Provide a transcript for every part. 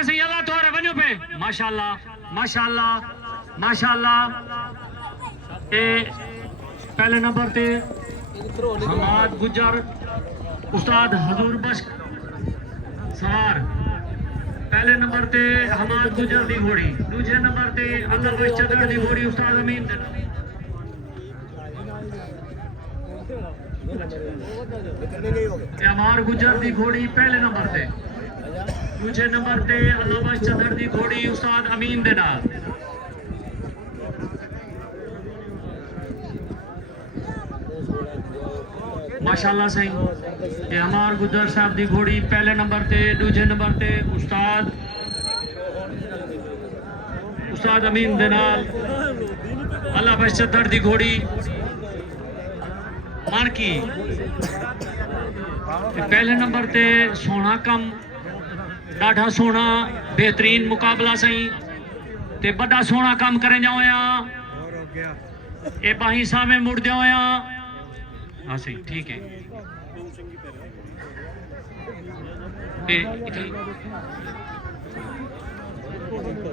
करें सही अल्लाह तोरे वञो पे माशाल्लाह माशाल्लाह माशाल्लाह। ए पहले नंबर ते हमाद गुजर उस्ताद हजूर बख्श सवार। पहले नंबर ते हमाद गुजर दी घोड़ी, दूसरे नंबर ते अल्लाह बख्श चदर दी घोड़ी उस्ताद अमीन। हमार गुजर दी घोड़ी पहले नंबर ते, दूसरे नंबर ते अल्लाह बख्श चदर दी घोड़ी उस्ताद अमीन दे नाल। माशाल्लाह सही। ये हमार गुजर साहब दी घोड़ी पहले नंबर ते, दूसरे नंबर ते उस्ताद अमीन दे नाल अल्लाह बख्श चदर दी घोड़ी मानकी। पहले नंबर ते सोना कम डाढ़ा सोना बेहतरीन मुकाबला सही ते बड़ा सोना काम करें जाओया ए बाही सामे मुड़ जाओया। हाँ सही ठीक है।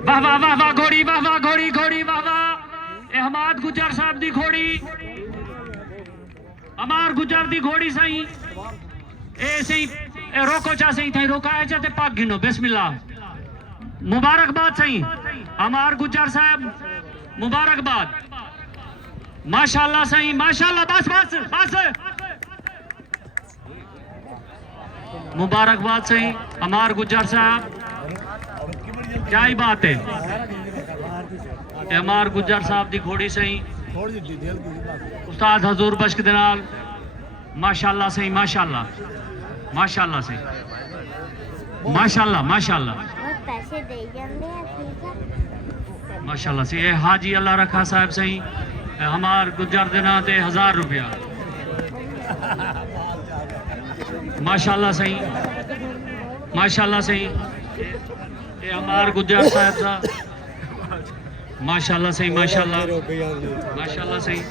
वाह वाह वाह वाह घोड़ी, वाह वाह घोड़ी घोड़ी, वाह वाह। ए हमाद गुजर साहब दी घोड़ी, हमार गुजर दी घोड़ी सही। ए सही रोको चा सही थे रोकाया चाहते पाक गिनो बिस्मिल्लाह। मुबारकबाद सही हमार गुजर साहब, मुबारकबाद माशाल्लाह सही माशाल्लाह। बस बस बस मुबारकबाद सही हमार गुजर साहब, क्या ही बात है। हमार गुजर साहब दी घोड़ी सही उस्ताद हजूर बख्श दे नाल माशाल्लाह सही माशाल्लाह माशाल्लाह सही माशाल्लाह माशाल्लाह माशाल्लाह सही। हाजी अल्लाह रखा साहब सही हमार गुजर देना ते 1000 रुपया माशाल्लाह सही माशाल्लाह सही। ये हमार गुजर साहब साहब माशाल्लाह सही माशाल्लाह माशाल्लाह सही।